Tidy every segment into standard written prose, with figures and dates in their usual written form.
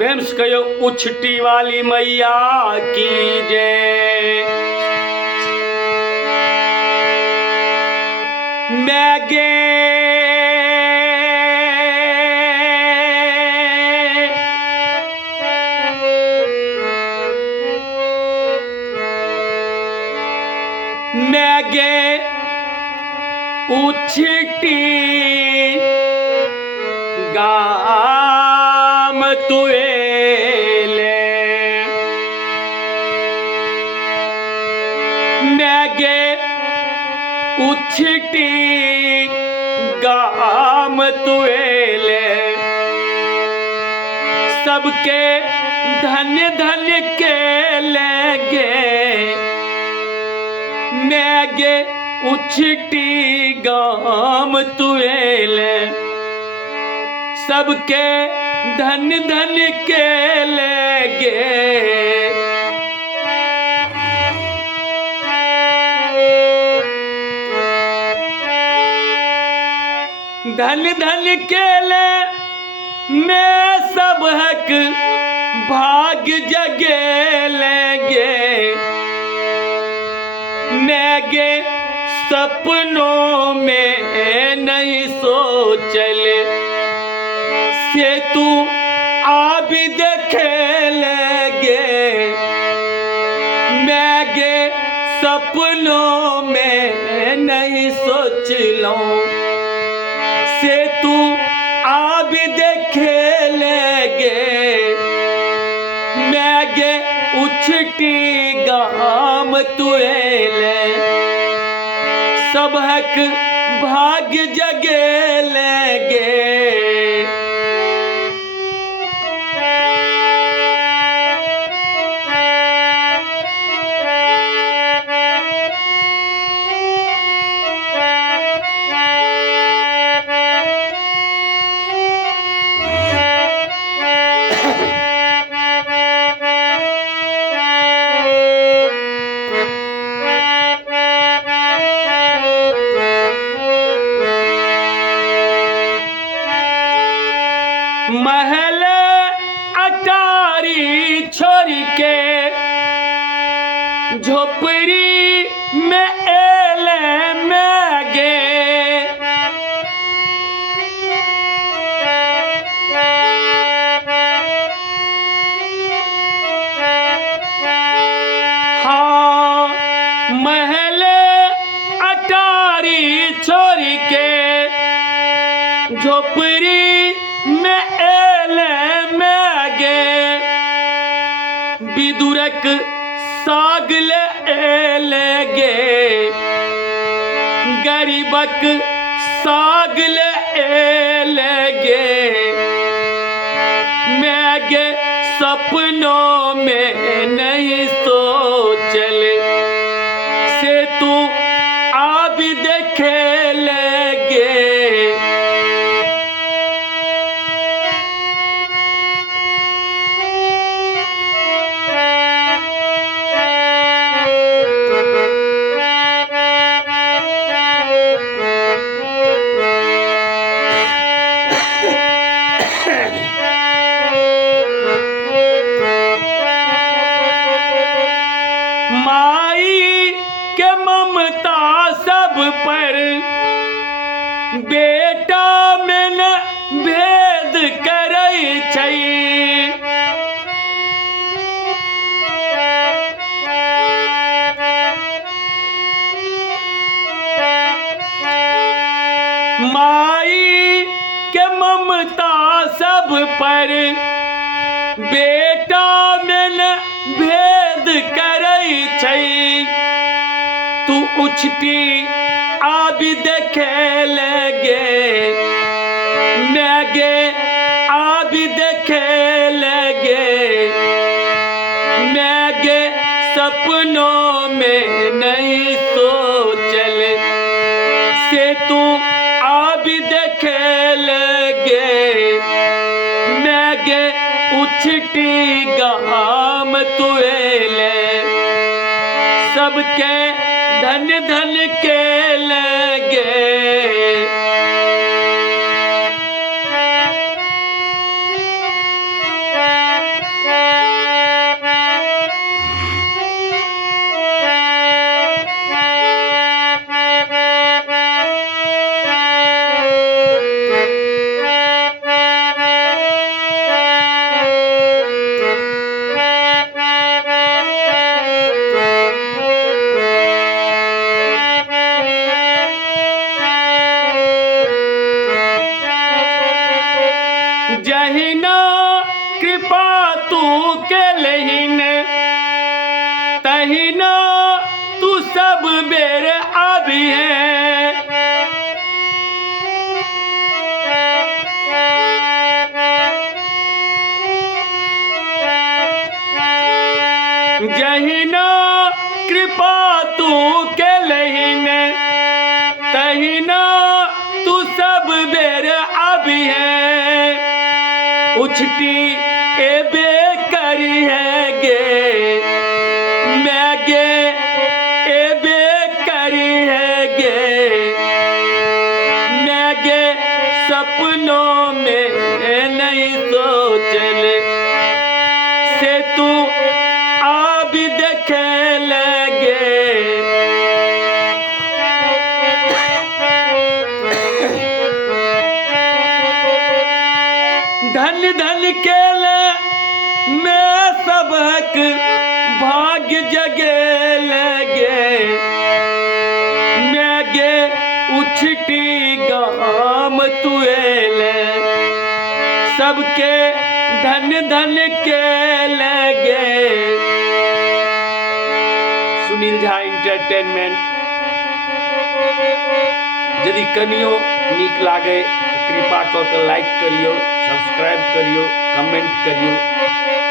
प्रेम से कहो उछटी वाली मैया की जय। मैगे मैगे उछटी गाम तुएले मैगे उछटी गाम तुएले सबके धन्य धन्य के लेगे मैगे उछटी गाम तुएले सबके धन्य धन्य के लेगे धन्य धन्य के ले मैं सब हक भाग जगे लेंगे मैगे सपनों में नहीं सोचले से तू आ भी देखे लेगे मैगे सपनों में नहीं सोच लूं से तू आ भी देखे लेगे मैगे उछटी गाम तुएले सब हक भाग्य जगे लेगे महल अटारी छोड़ के झोपड़ी में एले मैगे हाँ महल अटारी छोड़ के झोपड़ी में एले मैगे विदुरक साग ले लेगे गरीबक साग ले लेगे मैगे सपनों में नहीं सोचले से तू आ भी देखे लेगे माई के ममता सब पर बेटा में न भेद करै छै माई के ममता सब पर बेटा में न भेद करै छै तू उछटी आ भी देखे लेगे मैगे आ भी देखे लेगे मैगे सपनों में नहीं सोचले से तू आ भी देखे लेगे मैगे उछटी गाम तुएले सबके धन धन के लगे जहिन कृपा तू के लहिन तहिन तू सब बेर आबी है। जहिन कृपा तू के लहिन तहिन तू सब बेर आबी है। उछटी एबे करी है गे मैं गे एबे करी है गे मैं गे सपनों में नहीं सोचल से तू अब देखे लगे। धन धन के ले मैं सबक भाग्य जगे लगे मैं गे उछटी गाम तुएले सबके धन धन के लगे। सुनील झा एंटरटेनमेंट। यदि कनियो नीक लागे कृपा कऽ के लाइक करियो, सब्सक्राइब करियो, कमेंट करियो।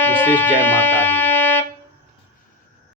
विशेष जय माता दी।